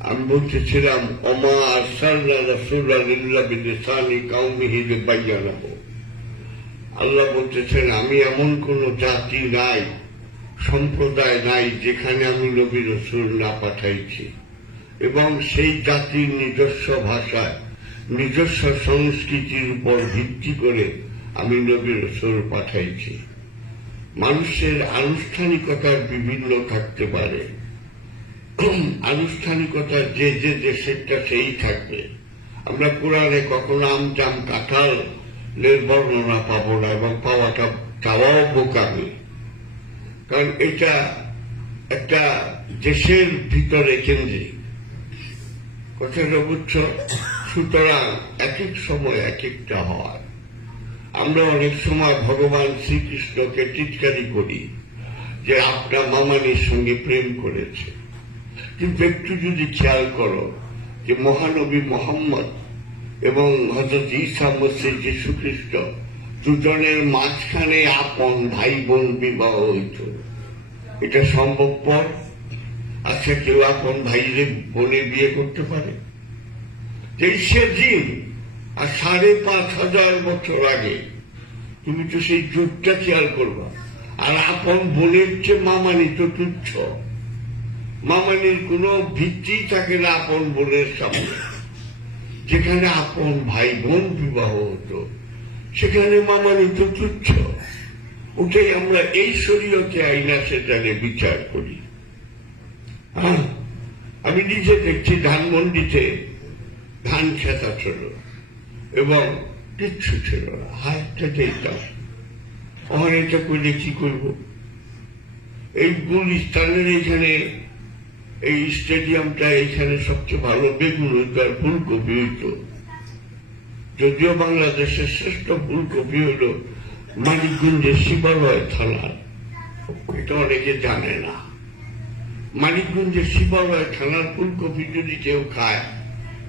আমি বলতেছিলাম অমা কাউমিহি লিবায়্যানাহু আল্লাহ বলতেছেন, আমি এমন কোন জাতি নাই, সম্প্রদায় নাই যেখানে আমি নবী রসুল না পাঠাইছি। এবং সেই জাতির নিজস্ব ভাষায়, নিজস্ব সংস্কৃতির উপর ভিত্তি করে আমি নবী রসুল পাঠাইছি। মানুষের আনুষ্ঠানিকতার বিভিন্ন থাকতে পারে। আনুষ্ঠানিকতা যে যে দেশেরটা সেই থাকবে। আমরা কোরআনে কখনো আমজাম কাঁঠাল বর্ণনা পাব না এবং পাওয়াটা চাওয়াও বোকাবে কারণ এটা একটা দেশের ভিতরে কেন্দ্রিক। কথাটা বুঝছ? সুতরাং এক এক সময় এক একটা হয়। আমরা অনেক সময় ভগবান শ্রীকৃষ্ণকে টিটকারি করি যে, আপনার মামানির সঙ্গে প্রেম করেছে। কিন্তু একটু যদি খেয়াল করো যে মহানবী মোহাম্মদ এবং হজরত ঈসা মসজিদ যীশু খ্রিস্ট দুজনের মাঝখানে আপন ভাই বোন বিবাহ হইত। এটা সম্ভবপর আচ্ছা কেউ আপন ভাইরে, বোনে বিয়ে করতে পারে? তেইশে দিন, আর সাড়ে পাঁচ হাজার বছর আগে, তুমি তো সেই যুগটা খেয়াল করবা। আর আপন বোনের চেয়ে মামানি তো তুচ্ছ। মামানির কোনো ভিত্তি থাকে না আপন বোনের সামনে। যেখানে আপন ভাই বোন বিবাহ হতো, সেখানে মামানি তো তুচ্ছ। আমরা এই শরীয়তে আইনা সেটাকে বিচার করি। আমি নিজে দেখছি ধানমন্ডিতে ধান খেতা ছিল এবং কিচ্ছু ছিল হাতটা যেতাম আমার এটা করলে কি করব? এই গুলিস্তানের এখানে এই স্টেডিয়ামটা এখানে সবচেয়ে ভালো। বেগুন হইতো আর ফুলকপি হইতো। যদিও বাংলাদেশের শ্রেষ্ঠ ফুলকপি হইল মানিকগঞ্জের শিবালয় থানা। এটা অনেকে জানে না। মানিকগঞ্জের শিবালয় থানার ফুলকপি যদি কেউ খায়,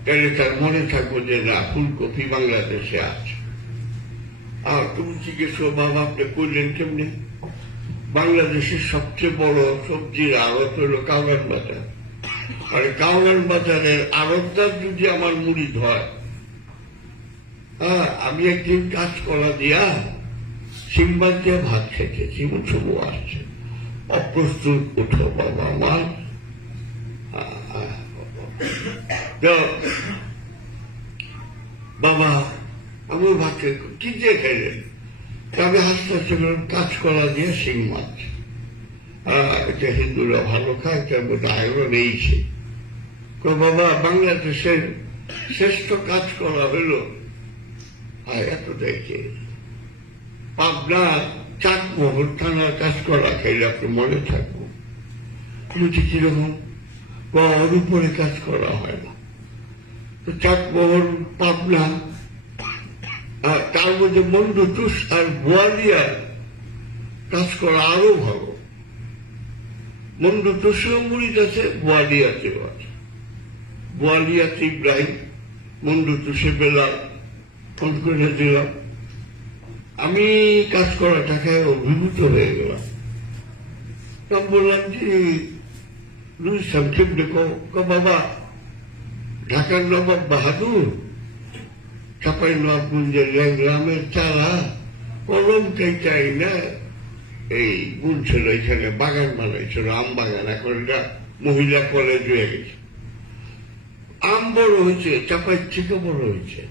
তাহলে তার মনে থাকব যে, না, ফুলকপি বাংলাদেশে আছে। আর তুমি জিজ্ঞেস বাবা, আপনি করলেন কেমনি? বাংলাদেশের সবচেয়ে বড় সবজির আড়ত হলো কাউরান বাজার। আর কাউরান বাজারের আড়তদার যদি আমার মুড়ি ধয় হ্যাঁ, আমি একদিন কাজ করা দিয়া সিংবাদ দিয়ে ভাত খেতেছি মুসুম আসছে। অপ্রস্তুত উঠো বাবা আমার। বাবা আমি ভাত কি দিয়ে খাইলেন? তবে হাসতে হাসতে কাজ করা দিয়ে শিং মাছ। এটা হিন্দুরা ভালো খায় তার মধ্যে আয়রন এইছে তো বাবা, বাংলাদেশের শ্রেষ্ঠ কাজ করা হলো, আর এত দেখে পাবনা চাকমোহর থানার কাজ করা খাইলে আপনি মনে থাকব বুঝি কীরকম? বা ওর উপরে কাজ করা হয় না। তো চাক চাকমোহর, পাবনা তার মধ্যে মন্ডতুষ আর বোয়ালিয়ার কাজ করা আরও ভালো। মন্ডতুষেও মুড়িদ আছে বোয়ালিয়াতেও আছে। বোয়ালিয়াতে ইব্রাহিম মন্ডতুষে বেলাল, ফোন করে দিলাম। আমি কাজ করা টাকায় অভিভূত হয়ে গেলাম। তখন বললাম যে, লুই সংক্ষেপে দেখো বাবা, ঢাকার নবাব বাহাদুর চাপাই নবাবগঞ্জের গ্রামের চারা কলম চাই না এই বুনছিল এখানে বাগান বানাইছিল আম বাগান। এখন এটা মহিলা কলেজ হয়ে গেছে। আম বড় হয়েছে চাপাই থেকে বড় হয়েছে।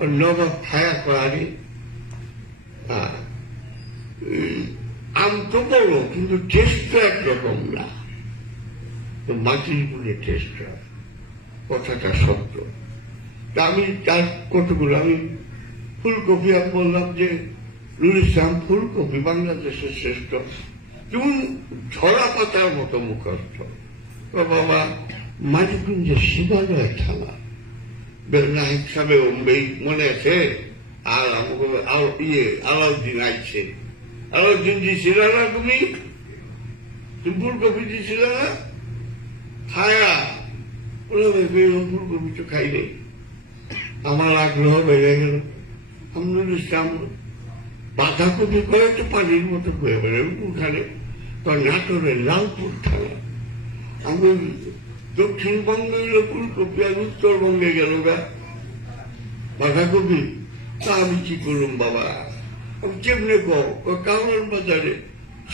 আর নবাব ছায়া করারি হ্যাঁ, আম তো বড় কিন্তু টেস্ট একরকম না। মাটিরগুলো টেস্ট কথাটা সত্য। আমি তার কতগুলো আমি ফুলকপি আর বললাম যে নুর ইসলাম ফুলকপি বাংলাদেশের শ্রেষ্ঠ। যেমন ঝরা পাতার মতো মুখস্থ। তো বাবা মানিকগঞ্জের শিবালয় থানা। নাহিদ সাহেব এই মনে আছে? আর আমাকে ইয়ে আলাউদ্দিন আইছে। আলাউদ্দিন দিছিল না তুমি? তুমি ফুলকপি দিছিল না? খায়া। ওরা ফুলকপি তো খাই নেই আমার আগ্রহ বেড়ে গেল। আমি ইসলাম বাঁধাকপি করে তো পানির মতো হয়ে বেড়ে ওখানে। তো নাটোরের লালপুর থানা। আমি দক্ষিণবঙ্গে হলো ফুলকপি আর উত্তরবঙ্গে গেল গা বাঁধাকপি? তা আমি কি করলাম বাবা? আমি কেমনে কাউরান বাজারে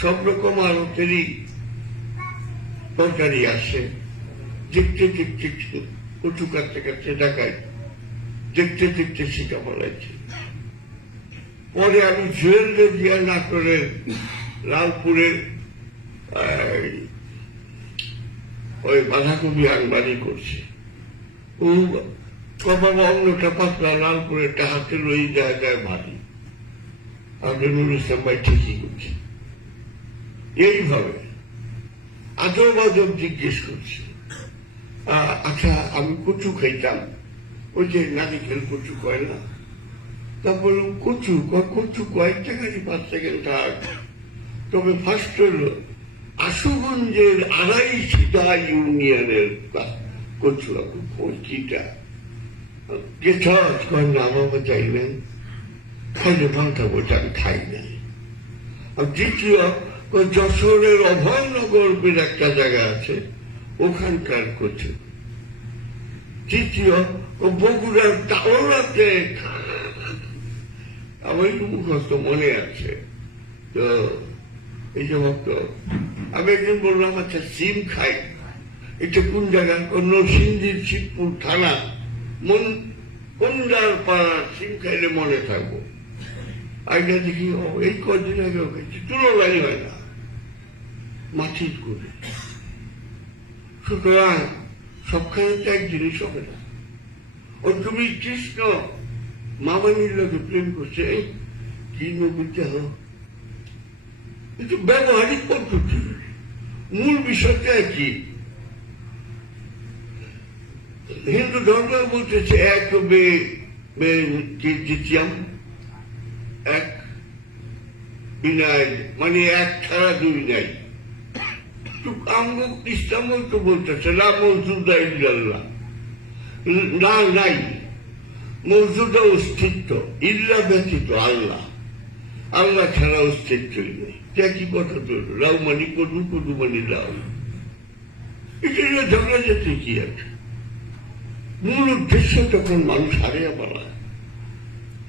সব রকম আড়তেরই তরকারি আসে। দেখতে দেখতে কচু কাটতে কাটতে দেখায় দেখতে দেখতে শিখা ফলাইছে পরে আমি জুয়েলরে দিয়া নাটোরের লালপুরের আহ, ওই বাঁধাকপি আনবানি করছে। ও কবার অন্যটা পাতলা লালপুরেরটা হাতে রয়ে যায় যায় ভারী আমাদের নুর ইসলাম ভাই ঠিকই করছি। এইভাবে আজব আজব জিজ্ঞেস করছে। আচ্ছা আমি কচু খাইতাম। ওই যে নাকি খেল কচু কয় না? তারপর কচু কয়, কচু কয়েক টাকারই পাঁচ সেকেন্ড থাক। তবে ফার্স্ট হলো আশুগঞ্জের আড়াই সিধা ইউনিয়নের কচু কই কিটা গেছ কয়, না, বাবা চাইলেন খাইলে ভাঙটা বলছে খাই নাই আর দ্বিতীয় যশোরের অভয়নগর একটা জায়গা আছে, ওখানকার কচু। তৃতীয় বগুড়ার তাওরাতে আমার একটু মুখস্থ মনে আছে। তো, এই যে আমি একদিন বললাম আচ্ছা সিম খাই। এটা কোন জায়গা? সিন্ধির শিবপুর থানা। মন কোনটার পাড়ার সিম খাইলে মনে থাকব। আগে দেখি এই কদিন আগে খাইছি তুলনাই হয় না। মাটির করে সুতরাং, সবখানে তো এক জিনিস হবে না। ও তুমি কৃষ্ণ মামানির লোকে প্রেম করছে এই কি নবীতে হো কিন্তু ব্যবহারিক পদ্ধতি মূল বিষয়টা কি হিন্দু ধর্ম বলতেছে এক বে দ্বিতীয়ম এক বিনয় মানে এক ছাড়া দুই নাই তো আঙ্গ ইসলাম তো বলতেছে না মৌজুদা ইল্লাল্লাহ না নাই মৌজুদা অস্তিত্ব, ইল্লা ব্যতীত আল্লাহ। আল্লাহ ছাড়া অস্তিত্বই নেই। একই কথা তো রাও মানি কদু কদু মানি, রাও। এটা ঝগড়া যেতে কি আছে? মূল উদ্দেশ্য যখন মানুষ হারিয়ে পালায়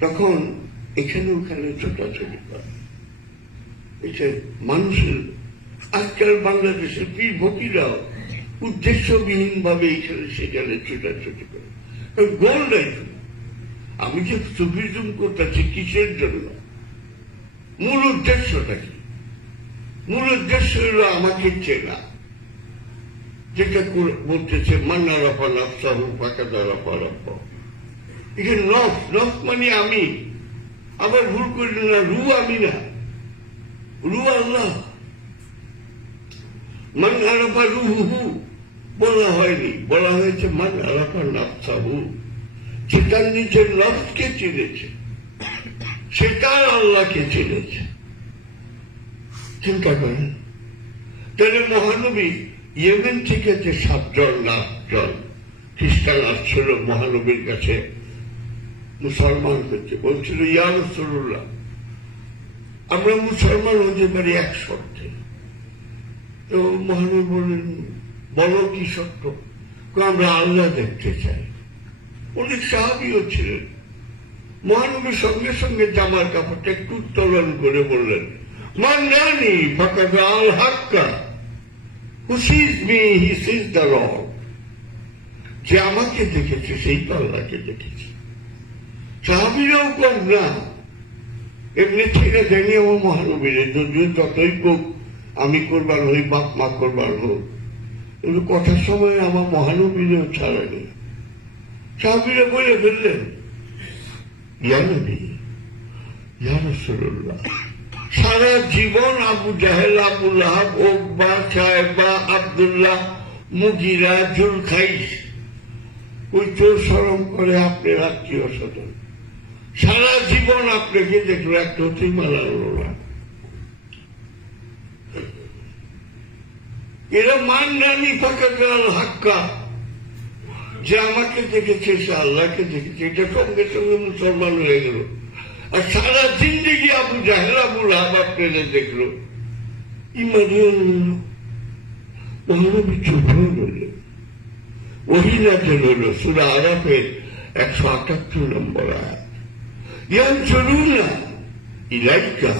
তখন এখানে ওখানে ছোটাছুটি করে। এটা মানুষের, আজকাল বাংলাদেশের পীর ভক্তিরাও উদ্দেশ্যবিহীন ভাবে এখানে সেখানে ছোটাছুটি করে। গোল নাই আমি যে সুফিজম করতেছি কিসের জন্য? মূল উদ্দেশ্যটা কি? মূল উদ্দেশ্য হলো আমাকে চেনা। যেটা বলতেছে মান্না রফা নফসাহু ফাঁকা রফা এখানে নফ নফ মানে আমি। আবার ভুল করি না, রু আমি না। রু আল্লাহ। মান আরাফা রুহু বলা হয়নি। বলা হয়েছে মান আরাফা নফসাহু। সে তার নিজের নফকে চিনেছে সে তার আল্লাহকে চিনেছে। চিন্তা করেন। তাহলে মহানবী ইয়েমেন থেকে যে সাতজন না জন খ্রিস্টান আসছিল মহানবীর কাছে, মুসলমান হচ্ছে, বলছিল, ইয়া রসুল্লাহ আমরা মুসলমান হতে পারি এক শর্তে। তো মহানবী বললেন বলো কি সত্য? আমরা আল্লাহ দেখতে চাই। অনেক সাহাবিও ছিলেন। মহানবীর সঙ্গে সঙ্গে জামার কাপড়টা একটু উত্তোলন করে বললেন, মান্নানি ফাঁকা আল হাক্কা, who me, he the lord যে আমাকে দেখেছে, সেই তো আল্লাহকে দেখেছে। সাহাবিরাও কম না। এমনি ছেড়ে দেয়নি আমার মহানবীরে যদিও যতই হোক আমি করবার হই, বাপ মা করবার হোক। কিন্তু কথার সময় আমার মহানবীরেও ছাড়েনি সাহাবিরা বলে ফেললেন। সারা জীবন আবু জাহেল, আবু লাহাব, ওকবা সাহেবা আবদুল্লাহ, মুগিরা জুল খাইস ওই চোর সরম করে আপনার আত্মীয় স্বজন সারা জীবন আপনাকে দেখল একটা হতেই মালা এরা মান রানি ফাঁকা গেল হাক্কা। যে আমাকে দেখেছে, সে আল্লাহকে দেখেছে। এটা সঙ্গে সঙ্গে মুসলমান হয়ে গেল। আর সারা জিন্দগি আবু জাহেল, আবু লাহাব আপনারা দেখল। ইমানিও মহানবী চুপ হয়ে ওহিনাতে হল সুরা আরাফের একশো আটাত্তর নম্বর আয়াত। ইয়ানসুরুনা ইলাইকা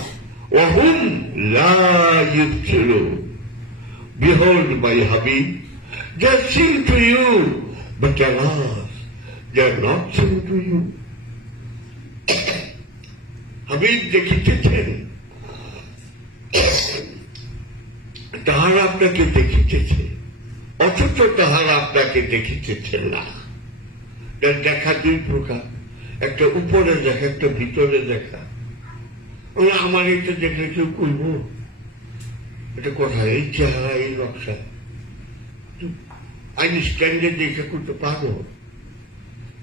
ওয়াহুম লা ইউবসিরুন Behold, my Habib, they seen to you, but alas, they are not seen to you. Habib দেখিতেছেন তাহারা আপনাকে দেখিতেছে অথচ তাহারা আপনাকে দেখিতেছে না। তার দেখা দুই প্রকার। একটা উপরে দেখা একটা ভিতরে দেখা। আমার এটা দেখলে কেউ করব এটা কোথায়? এই চেহারা, এই নকশা। আইনস্টাইনকে দেখে করতে পারো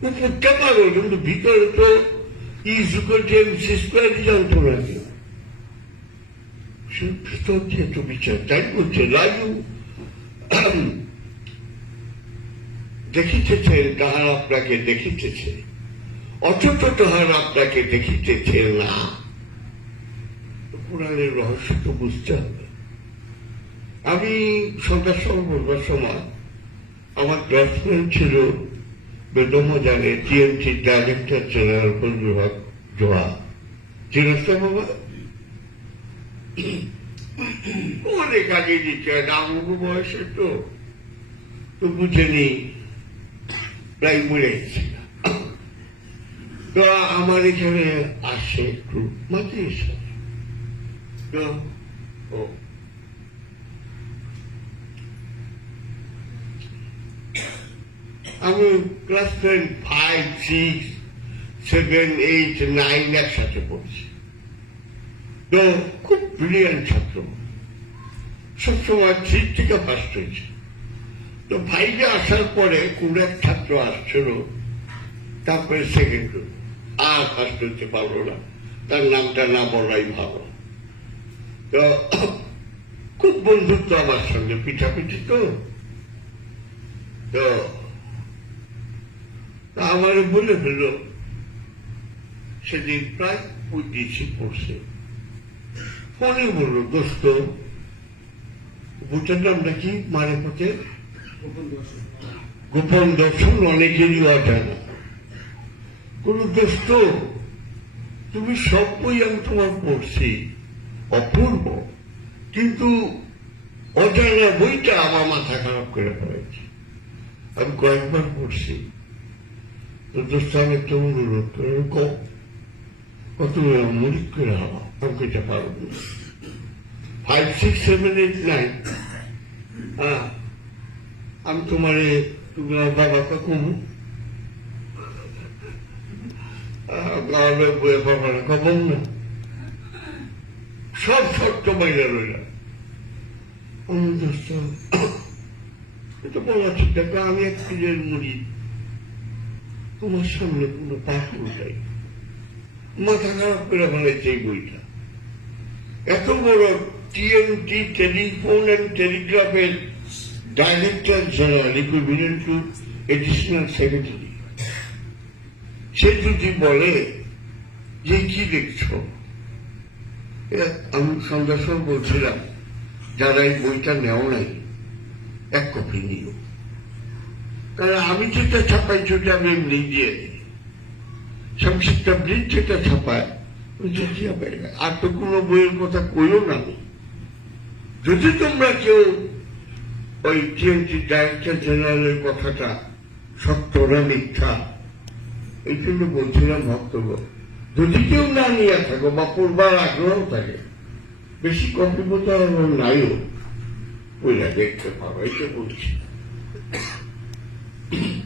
উপরটা পারো কিন্তু ভিতরে তো তাহার আপনাকে দেখিতেছে। অথচ তাহার আপনাকে দেখিতেছে না। কোরআনের রহস্য তো বুঝতে হবে। আমি সন্ধ্যার সময় বলবার সময় আমার ক্লাসমেট ছিল বেদম জানে টিএমসি ডাইরেক্টর জেনারেল বিভাগ জোয়া চিরস্তা বাবা? অনেক আগে দিচ্ছে আমার বয়সে তো তো বুঝেনি প্রায় মরে তো আমার এখানে আসে একটু মাঝে তো, ও। আমি class ten five six seven eight nine একসাথে পড়ছি। তো খুব ব্রিলিয়ান্ট ছাত্র। সবসময় থ্রি থেকে ফার্স্ট হয়েছে। তো ফাইভে আসার পরে কোন এক ছাত্র আসছিল, তারপরে সেকেন্ড আর ফার্স্ট হতে পারল না। তার নামটা না বলাই ভালো। তো খুব বন্ধুত্ব আমার সঙ্গে, পিঠাপিঠি তো। তো তা আমার বলে ফেলল সেদিন প্রায় পঁয়ত্রিশে পড়ছে। ফোনে বলল দোস্ত বুটের নামটা কি মারে পথে? গোপন দর্শন। অনেকেরই অজানা। কোন দোস্ত তুমি সব বই আমি তোমার পড়ছি অপূর্ব। কিন্তু অজানা বইটা আমার মাথা খারাপ করে ফেলেছে। আমি কয়েকবার পড়ছি। তো দোস্ত আমি একটা অনুরোধ করে কম কত মরিক করে। হওয়া এটা পারব ফাইভ সিক্স সেভেন এইট আমি তোমারে তুমি আমার বাবাকে কমু গাওয়ালে বয়ে পাবো না কমন না সব শর্ত বাইরে রইলাম আমি দোস্ত এটা বলা ঠিক আমি এক পীরের মুড়ি তোমার সামনে কোনো পাঠ উল্টাই মাথা খারাপ করে ফেলেছে এই বইটা। এত বড় TMT telephone and টেলিগ্রাফের director general equivalent to additional secretary সে যদি বলে যে কি দেখছ? আমি সন্ধ্যার সময় বলছিলাম, যারা এই বইটা নেও নাই, এক কপি নিও। আমি যেটা ছাপাই সেটা আমি এমনি দিয়ে দিই ছাপায় আর তো বইয়ের কথা কইও না আমি। যদি তোমরা কেউ ওই টিএমসি ডাইরেক্টর জেনারেলের কথাটা সত্য না মিথ্যা, এই জন্য বলছিলাম বক্তব্য যদি কেউ না নিয়ে থাকো বা পড়বার আগ্রহ থাকে, বেশি কপি বোঝা নাইও ওইটা দেখতে পাবো এটা বলছি।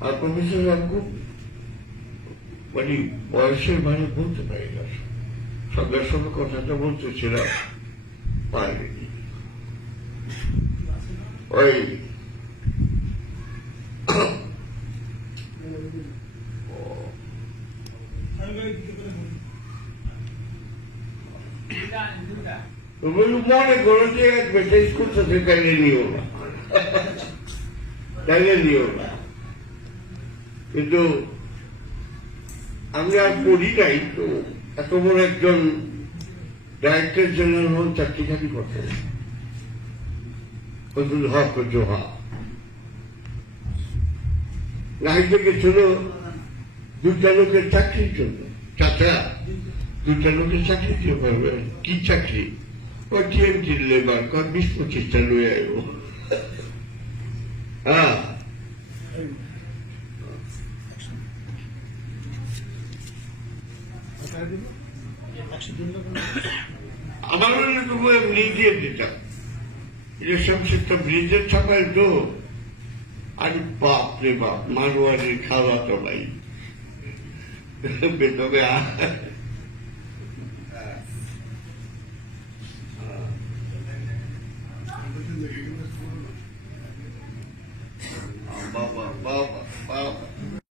আর প্রফেসর খুব মানে বয়সের মানে বলতে পারি না। সঙ্গে সঙ্গে কথাটা বলতেছিলাম পারিনি। ওই করো যে এক মেসেজ করতেছে তাইলে নিও না। তাইলে নিও না। কিন্তু আমি আর পড়ি নাই তো, এত বড় একজন ডাইরেক্টর জেনারেল হন চাকরি খালি করতেন ফজলুল গেছিল দুটা লোকের চাকরির জন্য। চাচা দুটা লোকের চাকরি কি চাকরি? টিএমটির লেবার কর বিশ পঁচিশটা লয়ে আইব হ্যাঁ আমার তবু এমনি দিয়ে দিতাম এটা সমস্ত ব্রিজের ছাপায় তো। আর বাপ রে বাপ মারোয়ারির খাওয়া তো ভাই বেতবে